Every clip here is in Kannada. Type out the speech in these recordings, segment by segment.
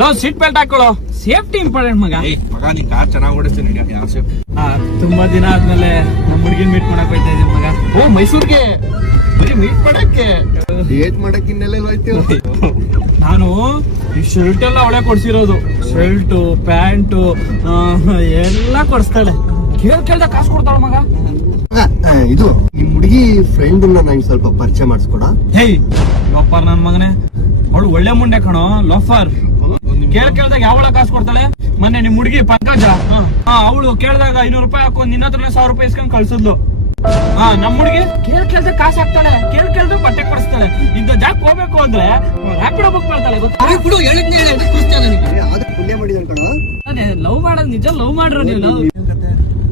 ಲೋ ಸೀಟ್ ಬೆಲ್ಟ್ ಹಾಕೊಳ್ಳೋ, ಸೇಫ್ಟಿ ಇಂಪಾರ್ಟೆಂಟ್ ಮಗ. ಮಗ ನೀ ಕಾರ್ ಚೆನ್ನಾಗಿ ಓಡಿಸ್ತೀನಿ. ತುಂಬಾ ದಿನ ಆದ್ಮೇಲೆ ನಮ್ಮ ಹುಡುಗಿನ ಮೀಟ್ ಮಾಡಕ್ ಹೋಯ್ತಾ ಇದೀನಿ ಮಗ. ಓ ಮೈಸೂರ್ಗೆ ಬರೀ ಮೀಟ್ ಮಾಡಕ್ಕೆ ಡೇಟ್ ಮಾಡಕ್ ಇನ್ನೆಲ್ಲ ಹೋಯ್ತೀವಿ. ನಾನು ಈ ಶರ್ಟ್ ಎಲ್ಲ ಅವಳೆ ಕೊಡ್ಸಿರೋದು, ಶರ್ಟ್ ಪ್ಯಾಂಟು ಎಲ್ಲ ಕೊಡ್ಸ್ತಾಳೆ. ಕೇಳ್ದ ಕಾಸು ಕೊಡ್ತಾಳ ಮಗ. ಇದು ನಿಮ್ ಹುಡುಗಿ ಫ್ರೆಂಡ್ ನಂಗೆ ಸ್ವಲ್ಪ ಪರಿಚಯ ಮಾಡಿಸ್ಕೊಡ. ಹೇಯ್ ಲೋಫರ್ ನನ್ ಮಗನೇ, ಅವಳು ಒಳ್ಳೆ ಮುಂಡೆ ಕಣೋ ಲೋಫರ್. ಕೇಳ್ದಾಗ ಯಾವಳ ಕಾಸು ಕೊಡ್ತಾಳೆ? ಮೊನ್ನೆ ನಿಮ್ ಹುಡುಗಿ ಪಂಕಜ, ಅವಳು ಕೇಳ್ದಾಗ 500 ರೂಪಾಯಿ ಹಾಕೊಂಡ್ ನಿನ್ನ ಹತ್ರ 1000 ರೂಪಾಯಿ ಇಸ್ಕೊಂಡ್ ಕಳ್ಸಿದ್ಲು. ನಮ್ ಹುಡುಗಿ ಕೇಳ್ದ ಕಾಸು ಹಾಕ್ತಾಳೆ, ಕೇಳ್ದು ಬಟ್ಟೆ ಕೊಡಿಸ್ತಾಳೆ. ಇಂಥ ಜಾಕ್ ಹೋಗ್ಬೇಕು ಅಂದ್ರೆ ರ್ಯಾಪಿಡೋ ಬುಕ್ ಮಾಡ್ತಾಳೆ. ಅದೇ ಲವ್ ಮಾಡೋದು ನಿಜ, ಲವ್ ಮಾಡ್ರ ನೀವು.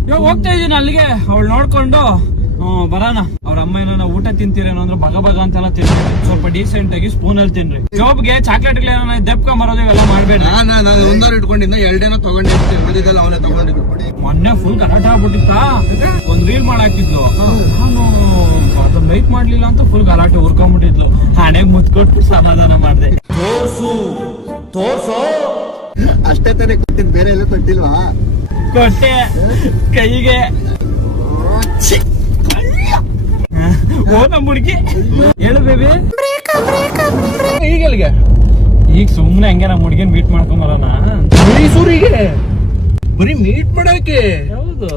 ಇವಾಗ ಹೋಗ್ತಾ ಇದೀನಿ ಅಲ್ಲಿಗೆ, ಅವಳು ನೋಡ್ಕೊಂಡು ಬರೋಣ. ಅವ್ರ ಅಮ್ಮ ಏನೋ ಊಟ ತಿಂತೀರೇನೋ ಅಂದ್ರೆ ಬಗ ಅಂತೆಲ್ಲ ತಿನ್ರಿ, ಸ್ವಲ್ಪ ಡೀಸೆಂಟ್ ಆಗಿ ಸ್ಪೂನ್ ಅಲ್ಲಿ ತಿನ್ರಿ. ಜಾಬ್ಗೆ ಚಾಕ್ಲೇಟ್ ದೆಪ್ಕ ಮರೋದು ಇವೆಲ್ಲ ಮಾಡ್ಬೇಡ. ನಾನು ಒಂದಾರು ಇಟ್ಕೊಂಡಿದ್ದ 2 ತಗೊಂಡಿದ್ದಲ್ಲ, ಅವನೇ ತಗೊಂಡಿದ್ದು. ಮೊನ್ನೆ ಫುಲ್ ಗಲಾಟೆ ಆಗ್ಬಿಟ್ಟಿತ್ತ. ಒಂದ್ ರೀಲ್ ಮಾಡಾಕಿದ್ಲು, ನಾನು ಅದನ್ನ ಲೈಕ್ ಮಾಡ್ಲಿಲ್ಲ ಅಂತ ಫುಲ್ ಗಲಾಟೆ ಉರ್ಕೊಂಡ್ಬಿಟ್ಟಿದ್ಲು. ಹಣೆಗ್ ಮುತ್ಕೊಟ್ಟು ಸಮಾಧಾನ ಮಾಡ್ದೆ. ತೋರ್ಸು ಅಷ್ಟೇ ತಾನೇ ಕೊಟ್ಟಿದ್, ಬೇರೆ ಎಲ್ಲ ಕೊಟ್ಟಿಲ್ವಾ? ಕೊಟ್ಟೆ ಕೈಗೆ. ಓ ನಮ್ಮ ಹುಡುಗಿ ಹೇಳು ಬೇಬಿ. ಈಗಲ್ಗೆ ಈಗ ಸುಮ್ನೆ ಹಂಗೆ ನಮ್ಮ ಹುಡುಗಿನ ಮೀಟ್ ಮಾಡ್ಕೊಂಡ್ ಬರೋಣ ಮೈಸೂರಿಗೆ. ಬರೀ ಮೀಟ್ ಮಾಡಕ್ಕೆ? ಹೌದು,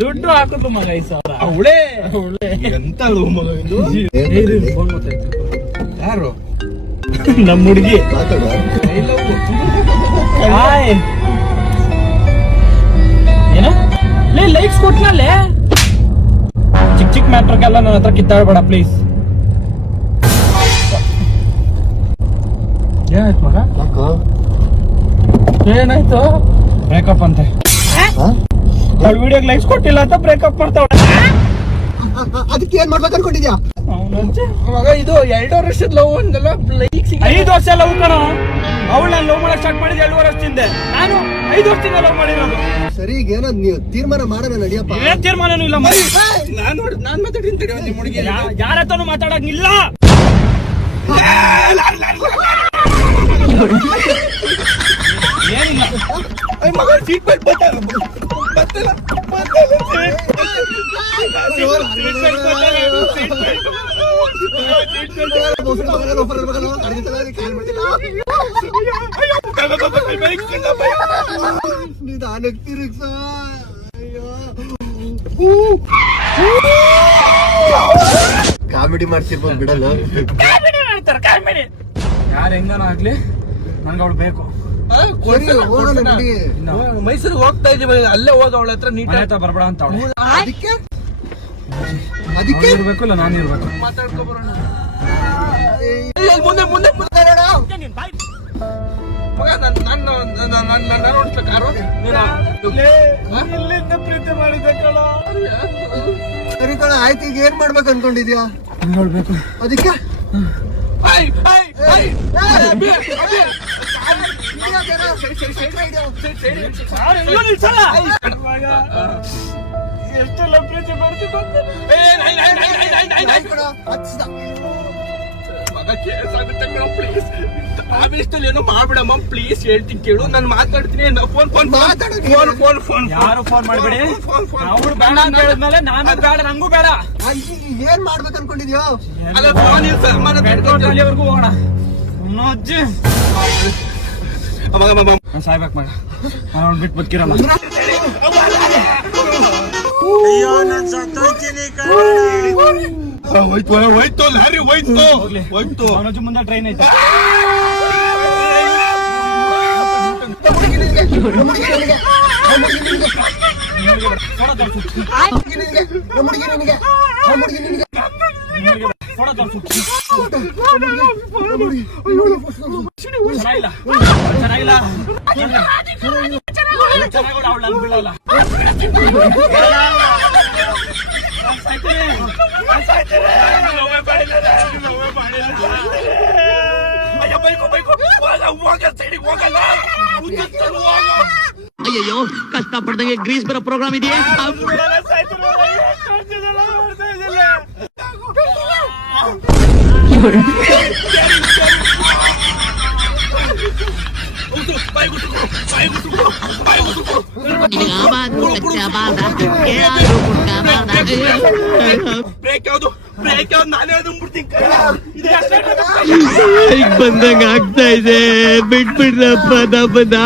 ದುಡ್ಡು ಹಾಕುದು ಮಗ 5,000. ಅವಳೆ ಎಂತ ಮಗ ಇದು? ಯಾರು? ನಮ್ಮ ಹುಡುಗಿ. ಏನ ಲೈಕ್ಸ್ ಕೊಟ್ನಲ್ಲೇ. ಚಿಕ್ಕ ಮ್ಯಾಟ್ರಿಗೆಲ್ಲ ನನ್ನ ಹತ್ರ ಕಿತ್ತಾಡ್ಬೇಡ ಪ್ಲೀಸ್. ಏನಾಯ್ತು ಮಗ? ಏನಾಯ್ತು? ಬ್ರೇಕಪ್ ಅಂತೆ. ಅವ್ಳ ವಿಡಿಯೋಗೆ ಲೈಕ್ಸ್ ಕೊಟ್ಟಿಲ್ಲ ಅಂತ ಬ್ರೇಕಪ್ ಮಾಡ್ತಾವಳೆ. ಅದಕ್ಕೆ ಏನ್ ಮಾಡ್ಬೇಕು ಅನ್ಕೊಂಡಿದ್ಯಾ ಮಗ? ಇದು 2 ವರ್ಷದ ಲವ್ ಅಂದಲ್ಲ, ಲೈಕ್ಸ್ 5 ವರ್ಷ ಲವ್ ಕಣ. ಅವಳು ನಾನು ಲವ್ ಮಾಡಕ್ ಸ್ಟಾರ್ಟ್ ಮಾಡಿದ್ 2 ವರ್ಷದಿಂದ, ನಾನು 5 ವರ್ಷದಿಂದ ಲವ್ ಮಾಡಿರೋದು. ಸರಿ, ಈಗ ಏನೋ ನೀವು ತೀರ್ಮಾನ ಮಾಡೋಣ ನಡಿಯಪ್ಪ. ಏನ್ ತೀರ್ಮಾನನೂ ಇಲ್ಲ. ನಾನ್ ಮಾತಾಡಿದ್ದೀನಿ ನಿಮ್ ಹುಡುಗಿ. ಯಾರ ಹತ್ರನು ಮಾತಾಡಂಗಿಲ್ಲ. ಏನಿಲ್ಲ ಮಗ, ಸೀಟ್ ಬೆಲ್ಟ್ ನಿಧಾನಕ್ಕೆ ತಿರುಗ್ಸ. ಕಾಮಿಡಿ ಮಾಡ್ತಿರ್ಬೋದು ಬಿಡಲ್ಲ. ಕಾಮಿಡಿ ಮಾಡ್ತಾರೆ, ಕಾಮಿಡಿ. ಯಾರು ಹೆಂಗಾನ ಆಗ್ಲಿ, ನನ್ಗೆ ಅವಳು ಬೇಕು. ಮೈಸೂರಿಗೆ ಹೋಗ್ತಾ ಇದೀವಿ, ಅಲ್ಲೇ ಹೋಗ ಅವಳ ಹತ್ರ ನೀಟ್ ಬರ್ಬೇಡ ಅಂತ ಅವಳು. ಅದಕ್ಕೆ ಇರ್ಬೇಕು, ಇಲ್ಲ ನಾನು ಇರ್ಬೇಕು. ಮಾತಾಡ್ಕೊ ಬರೋಣ. ಮುಂದೆ ಮುಂದೆ ಮಗ, ನಾನು ಓಡಿಸ್ಬೇಕಾರು ಇಲ್ಲಿಂದ ಪ್ರೀತಿ ಮಾಡಿದ್ದೆ ಕಣ. ಸರಿ ಕಣ, ಆಯ್ತು. ಈಗ ಏನ್ ಮಾಡ್ಬೇಕು ಅನ್ಕೊಂಡಿದ್ಯಾ? ನೋಡ್ಬೇಕು. ಅದಕ್ಕೆ ಎಷ್ಟೆಲ್ಲ ಪ್ರೀತಿ ಮಾಡ್ತೀವಿ. ಏನೋ ಮಾಡ್ಬಿಡಮ್ಮ ಪ್ಲೀಸ್, ಹೇಳ್ತೀನಿ ಕೇಳು. ನಾನು ಮಾತಾಡ್ತೀನಿ. ಯಾರು ಫೋನ್ ಮಾಡ್ಬೇಡಿ. ಅವ್ರು ಬೇಡ ಅಂತ ಹೇಳಿದ್ಮೇಲೆ ನಾನು ಬೇಡ, ನಂಗೂ ಬೇಡ. ಏನ್ ಮಾಡ್ಬೇಕು ಅನ್ಕೊಂಡಿದ್ಯೋ? ಅಲ್ಲಿವರೆಗೂ ಹೋಗೋಣ. ಅಜ್ಜಿ ಸಾಯ್ಬೇಕು ಮಗ, ನಾನು ಬಿಟ್ಟು ಬದುಕಿರಲ್ಲ. ಹೋಯ್ತು ಲಾರಿ, ಹೋಯ್ತು. ಅವನಜ್ಜು ಮುಂದೆ ಟ್ರೈನ್ ಐತೆ. ಚೆನ್ನಾಗಿಲ್ಲ. ಅವಳು ನನ್ ಬೀಳಲ್ಲ. ಅಯ್ಯೋ, ಕಷ್ಟ ಪಡ್ದಂಗೆ ಗ್ರೀಸ್ ಬರೋ ಪ್ರೋಗ್ರಾಮ್ ಇದೆಯಾ? ಬ್ರೇಕ್ ಯಾವ್ದು ನಾನೇ ಅದನ್ನ ಬಿಡ್ತೀನಿ ಈಗ ಬಂದಂಗ ಆಗ್ತಾ ಇದೆ, ಬಿಟ್ಬಿಡ್ರಪ್ಪ ನಮ್ಮನ್ನ.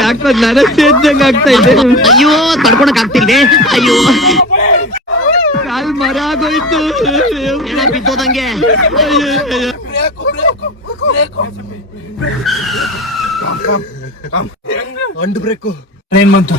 ಯಾಕ ನನಗ್ ಸೇರ್ದಂಗ ಆಗ್ತಾ ಇದೆ. ಅಯ್ಯೋ ತಡ್ಕೊಳಕ್ ಆಗ್ತಿಲ್ವೇ. ಅಯ್ಯೋ ಕಾಲ್ ಮರ ಆಗೋಯ್ತು, ಬಿದ್ದೋದಂಗೆ. ಅಂಡ್ ಬ್ರೇಕು ಏನ್ ಬಂತು